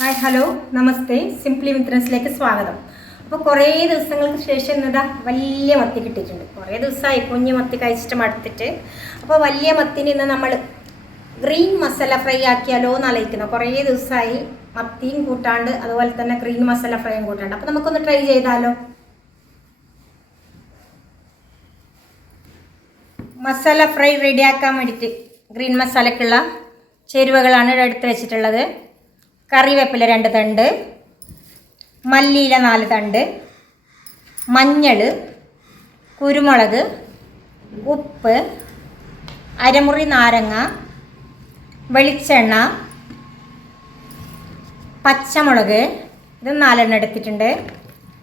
Hi hello നമസ്തേ simply മിത്രൻസിലേക്ക് സ്വാഗതം. അപ്പോൾ കുറേ ദിവസങ്ങൾക്ക് ശേഷം ഇന്നതാ വലിയ മത്തി കിട്ടിയിട്ടുണ്ട്. കുറേ ദിവസമായി കുഞ്ഞു മത്തി കഴിച്ചിട്ട് മടുത്തിട്ട്. അപ്പോൾ വലിയ മത്തിന് ഇന്ന് നമ്മൾ ഗ്രീൻ മസാല ഫ്രൈ ആക്കിയാലോ എന്ന് ആലോചിക്കുന്നു. കുറേ ദിവസമായി മത്തിയും കൂട്ടാണ്ട് അതുപോലെ തന്നെ ഗ്രീൻ മസാല ഫ്രൈയും കൂട്ടാണ്ട്. അപ്പോൾ നമുക്കൊന്ന് ട്രൈ ചെയ്താലോ. മസാല ഫ്രൈ റെഡിയാക്കാൻ വേണ്ടിയിട്ട് ഗ്രീൻ മസാലക്കുള്ള ചേരുവകളാണ് എടുത്ത് വെച്ചിട്ടുള്ളത്. കറിവേപ്പില 2 തണ്ട്, മല്ലിയില 4 തണ്ട്, മഞ്ഞൾ, കുരുമുളക്, ഉപ്പ്, അരമുറി നാരങ്ങ, വെളിച്ചെണ്ണ, പച്ചമുളക് ഇത് 4 എടുത്തിട്ടുണ്ട്.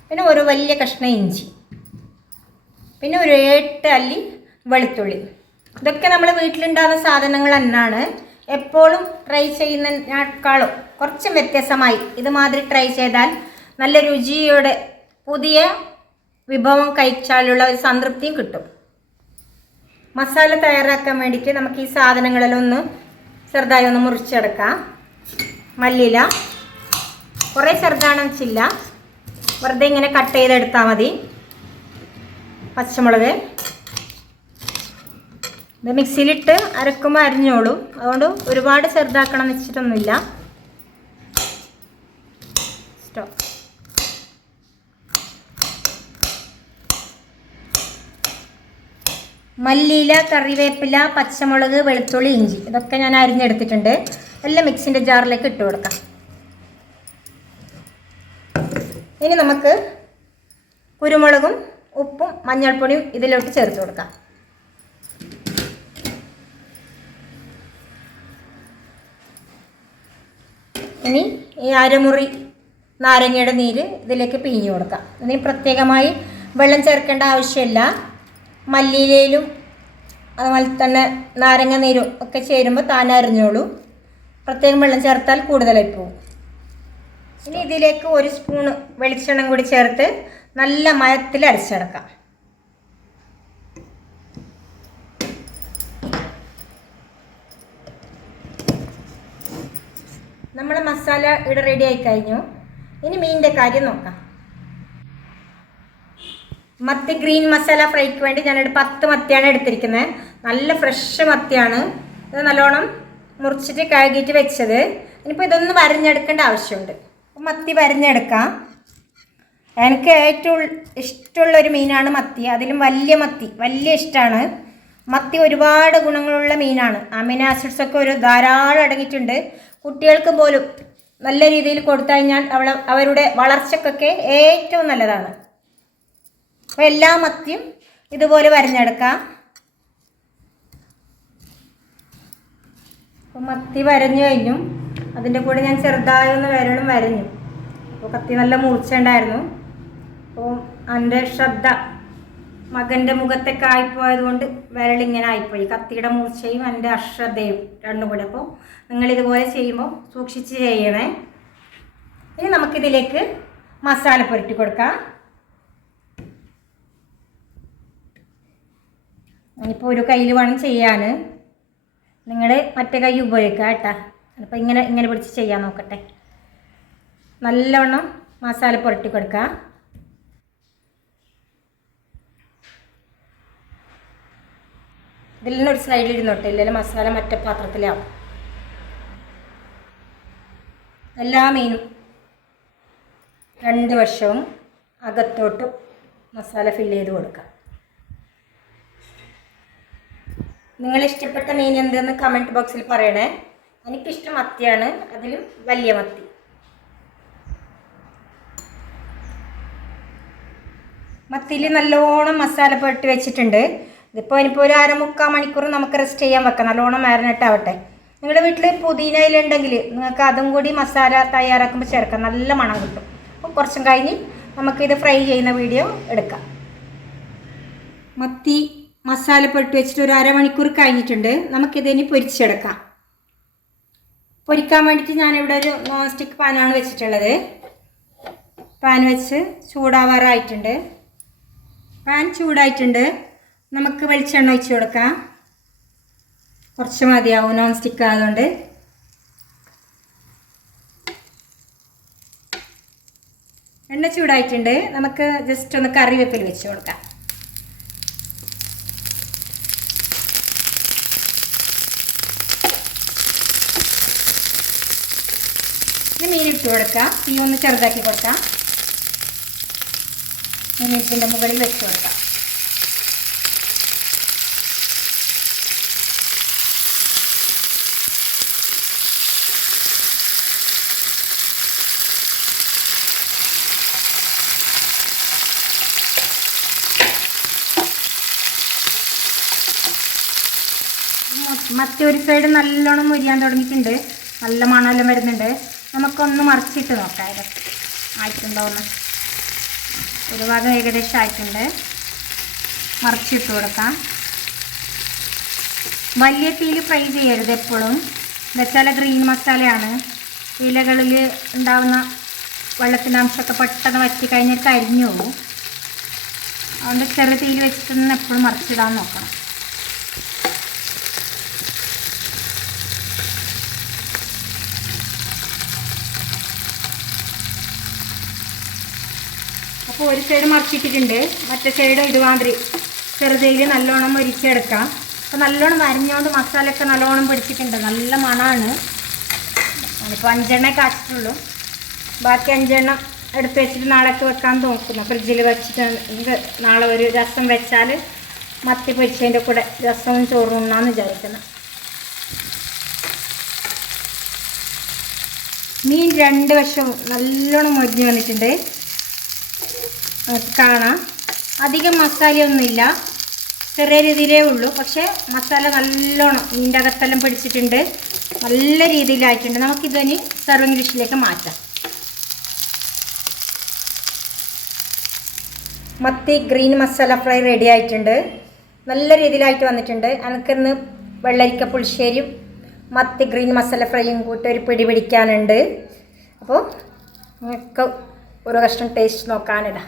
പിന്നെ ഒരു വലിയ കഷ്ണം ഇഞ്ചി, പിന്നെ ഒരു 8 അല്ലി വെളുത്തുള്ളി. ഇതൊക്കെ നമ്മൾ വീട്ടിലുണ്ടാകുന്ന സാധനങ്ങൾ തന്നെയാണ്. എപ്പോഴും ട്രൈ ചെയ്യുന്നതിനേക്കാളും കുറച്ചും വ്യത്യാസമായി ഇതുമാതിരി ട്രൈ ചെയ്താൽ നല്ല രുചിയോടെ പുതിയ വിഭവം കഴിച്ചാലുള്ള ഒരു സംതൃപ്തിയും കിട്ടും. മസാല തയ്യാറാക്കാൻ വേണ്ടിയിട്ട് നമുക്ക് ഈ സാധനങ്ങളെല്ലാം ഒന്ന് ചെറുതായി ഒന്ന് മുറിച്ചെടുക്കാം. മല്ലിയില കുറേ ചെറുതാണെന്ന് വെച്ചില്ല, വെറുതെ ഇങ്ങനെ കട്ട് ചെയ്തെടുത്താൽ മതി. പച്ചമുളക് ഇത് മിക്സിയിലിട്ട് അരക്കുമ്പോൾ അരിഞ്ഞോളൂ, അതുകൊണ്ട് ഒരുപാട് ചെറുതാക്കണം എന്ന് വെച്ചിട്ടൊന്നുമില്ല. സ്റ്റോപ്പ്. മല്ലിയില, കറിവേപ്പില, പച്ചമുളക്, വെളുത്തുള്ളി, ഇഞ്ചി ഇതൊക്കെ ഞാൻ അരിഞ്ഞെടുത്തിട്ടുണ്ട്. എല്ലാം മിക്സിൻ്റെ ജാറിലേക്ക് ഇട്ട് കൊടുക്കാം. ഇനി നമുക്ക് കുരുമുളകും ഉപ്പും മഞ്ഞൾപ്പൊടിയും ഇതിലോട്ട് ചേർത്ത് കൊടുക്കാം. ഇനി ഈ അരമുറി നാരങ്ങയുടെ നീര് ഇതിലേക്ക് പിഴിഞ്ഞു കൊടുക്കാം. ഇനി പ്രത്യേകമായി വെള്ളം ചേർക്കേണ്ട ആവശ്യമില്ല. മല്ലിയിലയിലും അതുപോലെ തന്നെ നാരങ്ങ നീരും ഒക്കെ ചേരുമ്പോൾ താൻ അരിഞ്ഞോളൂ. പ്രത്യേകം വെള്ളം ചേർത്താൽ കൂടുതലായി പോകും. ഇനി ഇതിലേക്ക് 1 സ്പൂണ് വെളിച്ചെണ്ണ കൂടി ചേർത്ത് നല്ല മയത്തിൽ അരച്ചെടുക്കാം. നമ്മുടെ മസാല ഇവിടെ റെഡി ആയി കഴിഞ്ഞു. ഇനി മീനിൻ്റെ കാര്യം നോക്കാം. മത്തി ഗ്രീൻ മസാല ഫ്രൈക്ക് വേണ്ടി ഞാനൊരു 10 മത്തിയാണ് എടുത്തിരിക്കുന്നത്. നല്ല ഫ്രഷ് മത്തിയാണ്. ഇത് നല്ലോണം മുറിച്ചിട്ട് കഴുകിയിട്ട് വെച്ചത്. ഇനിയിപ്പോൾ ഇതൊന്ന് വരഞ്ഞെടുക്കേണ്ട ആവശ്യമുണ്ട്. മത്തി വരഞ്ഞെടുക്കാം. എനിക്ക് ഏറ്റവും ഇഷ്ടമുള്ളൊരു മീനാണ് മത്തി. അതിലും വലിയ മത്തി വലിയ ഇഷ്ടമാണ്. മത്തി ഒരുപാട് ഗുണങ്ങളുള്ള മീനാണ്. അമിനോ ആസിഡ്സൊക്കെ ഒരു ധാരാളം അടങ്ങിയിട്ടുണ്ട്. കുട്ടികൾക്ക് പോലും നല്ല രീതിയിൽ കൊടുത്തു കഴിഞ്ഞാൽ അവരുടെ വളർച്ചക്കൊക്കെ ഏറ്റവും നല്ലതാണ്. അപ്പോൾ എല്ലാ മത്തിയും ഇതുപോലെ വരഞ്ഞെടുക്കാം. അപ്പോൾ മത്തി വരഞ്ഞു കഴിഞ്ഞു. അതിൻ്റെ കൂടെ ഞാൻ ചെറുതായി ഒന്ന് വിരലും വരഞ്ഞു. അപ്പോൾ കത്തി നല്ല മൂർച്ചയുണ്ടായിരുന്നു. അപ്പോൾ എൻ്റെ ശ്രദ്ധ മകൻ്റെ മുഖത്തൊക്കെ ആയിപ്പോയതുകൊണ്ട് വിരലിങ്ങനെ ആയിപ്പോയി. കത്തിയുടെ മൂർച്ചയും എൻ്റെ അശ്രദ്ധയും രണ്ടും കൂടെ. അപ്പോൾ നിങ്ങളിതുപോലെ ചെയ്യുമ്പോൾ സൂക്ഷിച്ച് ചെയ്യണേ. ഇനി നമുക്കിതിലേക്ക് മസാല പുരട്ടി കൊടുക്കാം. ഇപ്പോൾ ഒരു കയ്യിൽ വേണം ചെയ്യാൻ. നിങ്ങൾ മറ്റേ കൈ ഉപയോഗിക്കുക കേട്ടോ. അപ്പോൾ ഇങ്ങനെ പിടിച്ച് ചെയ്യാൻ നോക്കട്ടെ. നല്ലവണ്ണം മസാല പുരട്ടി കൊടുക്കുക. ഇതിൽ നിന്നൊരു സൈഡിൽ ഇരുന്നോട്ടെ, ഇല്ലെങ്കിൽ മസാല മറ്റേ പാത്രത്തിലാവും. എല്ലാ മീനും 2 വശവും അകത്തോട്ട് മസാല ഫില്ല് ചെയ്ത് കൊടുക്കാം. നിങ്ങളിഷ്ടപ്പെട്ട മീൻ എന്തെന്ന് കമൻറ്റ് ബോക്സിൽ പറയണേ. എനിക്കിഷ്ടം മത്തിയാണ്, അതിലും വലിയ മത്തി. മത്തിയിൽ നല്ലോണം മസാല പുരട്ടി വെച്ചിട്ടുണ്ട്. ഇതിപ്പോൾ ഇനിയിപ്പോൾ ഒരു 1/4 മണിക്കൂർ നമുക്ക് റെസ്റ്റ് ചെയ്യാൻ വെക്കാം. നല്ലോണം മാരിനേറ്റ് ആവട്ടെ. നിങ്ങളുടെ വീട്ടിൽ പുതിന ഇല ഉണ്ടെങ്കിൽ നിങ്ങൾക്ക് അതും കൂടി മസാല തയ്യാറാക്കുമ്പോൾ ചേർക്കാം. നല്ല മണം കിട്ടും. അപ്പോൾ കുറച്ചും കഴിഞ്ഞ് നമുക്കിത് ഫ്രൈ ചെയ്യുന്ന വീഡിയോ എടുക്കാം. മത്തി മസാല പുരട്ടി വെച്ചിട്ട് ഒരു 1/2 മണിക്കൂർ കഴിഞ്ഞിട്ടുണ്ട്. നമുക്കിതിനി പൊരിച്ചെടുക്കാം. പൊരിക്കാൻ വേണ്ടിയിട്ട് ഞാനിവിടെ ഒരു നോൺ സ്റ്റിക്ക് പാനാണ് വെച്ചിട്ടുള്ളത്. പാൻ വെച്ച് ചൂടാവാറായിട്ടുണ്ട്. പാൻ ചൂടായിട്ടുണ്ട്. നമുക്ക് വെളിച്ചെണ്ണ ഒഴിച്ച് കൊടുക്കാം. കുറച്ച് മതിയാവും, നോൺ സ്റ്റിക്ക് ആയതുകൊണ്ട്. ചൂടായിട്ടുണ്ട്. നമുക്ക് ജസ്റ്റ് ഒന്ന് കറിവേപ്പില വെച്ച് കൊടുക്കാം. ഇനി മീനിട്ട് കൊടുക്കാം. തീ ഒന്ന് ചെറുതാക്കി കൊടുക്കാം. മീനിട്ടിൻ്റെ മുകളിൽ വെച്ച് കൊടുക്കാം. മറ്റൊരു സൈഡ് നല്ലോണം മുരിയാൻ തുടങ്ങിയിട്ടുണ്ട്. നല്ല മണമെല്ലാം വരുന്നുണ്ട്. നമുക്കൊന്ന് മറിച്ചിട്ട് നോക്കാം ഇത് ആയിട്ടുണ്ടോയെന്ന്. ഒരു ഭാഗം ഏകദേശം ആയിട്ടുണ്ട്. മറിച്ചിട്ട് കൊടുക്കാം. വലിയ തീയിൽ ഫ്രൈ ചെയ്യരുത് എപ്പോഴും. വെച്ചാൽ ഗ്രീൻ മസാലയാണ്. ഇലകളിൽ ഉണ്ടാകുന്ന വെള്ളത്തിൻ്റെ അംശമൊക്കെ പെട്ടെന്ന് വറ്റിക്കഴിഞ്ഞാൽ കരിഞ്ഞു പോകും. അതുകൊണ്ട് ചെറിയ തീയിൽ വെച്ചിട്ട് എപ്പോഴും മറിച്ചിടാൻ നോക്കണം. അപ്പോൾ ഒരു സൈഡ് മറിച്ചിട്ടിട്ടുണ്ട്. മറ്റേ സൈഡ് ഇതുമാതിരി ചെറുതയിൽ നല്ലോണം മൊരിച്ചെടുക്കാം. അപ്പോൾ നല്ലോണം വരഞ്ഞുകൊണ്ട് മസാലയൊക്കെ നല്ലോണം പിടിച്ചിട്ടുണ്ട്. നല്ല മണമാണ്. ഞാനിപ്പോൾ 5 എണ്ണ കാച്ചിട്ടുള്ളൂ. ബാക്കി 5 എണ്ണം എടുത്ത് വെച്ചിട്ട് നാളേക്ക് വെക്കാൻ നോക്കുന്നു. ഫ്രിഡ്ജിൽ വെച്ചിട്ട് ഇത് നാളെ ഒരു രസം വെച്ചാൽ മത്തി പൊരിച്ചതിൻ്റെ കൂടെ രസവും ചോറും ഉണ്ണാന്ന് വിചാരിക്കുന്നത്. മീൻ 2 വശവും നല്ലോണം മൊരിഞ്ഞ് വന്നിട്ടുണ്ട്. കാണാം. അധികം മസാലയൊന്നുമില്ല, ചെറിയ രീതിയിലേ ഉള്ളൂ. പക്ഷേ മസാല നല്ലോണം മീൻ്റെ അകത്തെല്ലാം പിടിച്ചിട്ടുണ്ട്. നല്ല രീതിയിലായിട്ടുണ്ട്. നമുക്കിതിന് സർവിങ് ഡിഷിലേക്ക് മാറ്റാം. മത്തി ഗ്രീൻ മസാല ഫ്രൈ റെഡി ആയിട്ടുണ്ട്. നല്ല രീതിയിലായിട്ട് വന്നിട്ടുണ്ട്. എനിക്കിന്ന് വെള്ളരിക്ക പുളിശ്ശേരിയും മത്തി ഗ്രീൻ മസാല ഫ്രൈയും കൂട്ടി ഒരു പിടി പിടിക്കാനുണ്ട്. അപ്പോൾ നമുക്ക് ഒരു കഷ്ണം ടേസ്റ്റ് നോക്കാനിടാം.